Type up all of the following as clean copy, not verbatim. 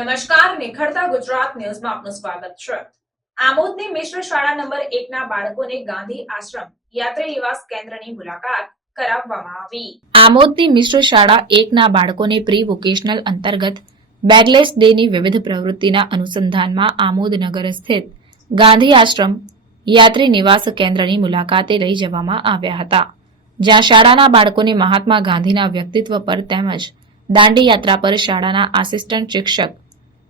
નમસ્કાર, નિખરતા ગુજરાત ન્યૂઝમાં આપનું સ્વાગત છે। આમોદની મિશ્ર શાળા નંબર 1 ના બાળકોને ગાંધી આશ્રમ યાત્રી નિવાસ કેન્દ્રની મુલાકાત કરાવવામાં આવી। આમોદની મિશ્ર શાળા 1 ના બાળકોને પ્રી વોકેશનલ અંતર્ગત બેગલેસ ડેની વિવિધ પ્રવૃત્તિના અનુસંધાનમાં આમોદ નગર સ્થિત ગાંધી આશ્રમ યાત્રી નિવાસ કેન્દ્રની મુલાકાતે લઈ જવામાં આવ્યા હતા, જ્યાં શાળાના બાળકોને મહાત્મા ગાંધીના વ્યક્તિત્વ પર તેમજ દાંડી યાત્રા પર શાળાના આસિસ્ટન્ટ શિક્ષક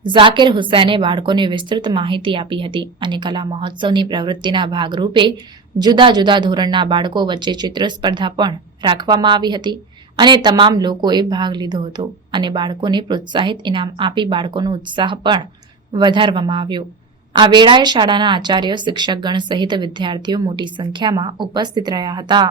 ઝાકિર હુસૈને બાળકોને વિસ્તૃત માહિતી આપી હતી અને કલા મહોત્સવની પ્રવૃત્તિના ભાગરૂપે જુદા જુદા ધોરણના બાળકો વચ્ચે ચિત્ર સ્પર્ધા પણ રાખવામાં આવી હતી અને તમામ લોકોએ ભાગ લીધો હતો અને બાળકોને પ્રોત્સાહિત ઇનામ આપી બાળકોનો ઉત્સાહ પણ વધારવામાં આવ્યો। આ વેળાએ શાળાના આચાર્ય, શિક્ષકગણ સહિત વિદ્યાર્થીઓ મોટી સંખ્યામાં ઉપસ્થિત રહ્યા હતા।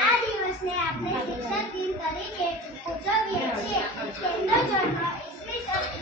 આ દિવસને આપણે શિક્ષક દિન તરીકે ઉજવીએ છીએ। તેમનો જન્મ ઈસવીસન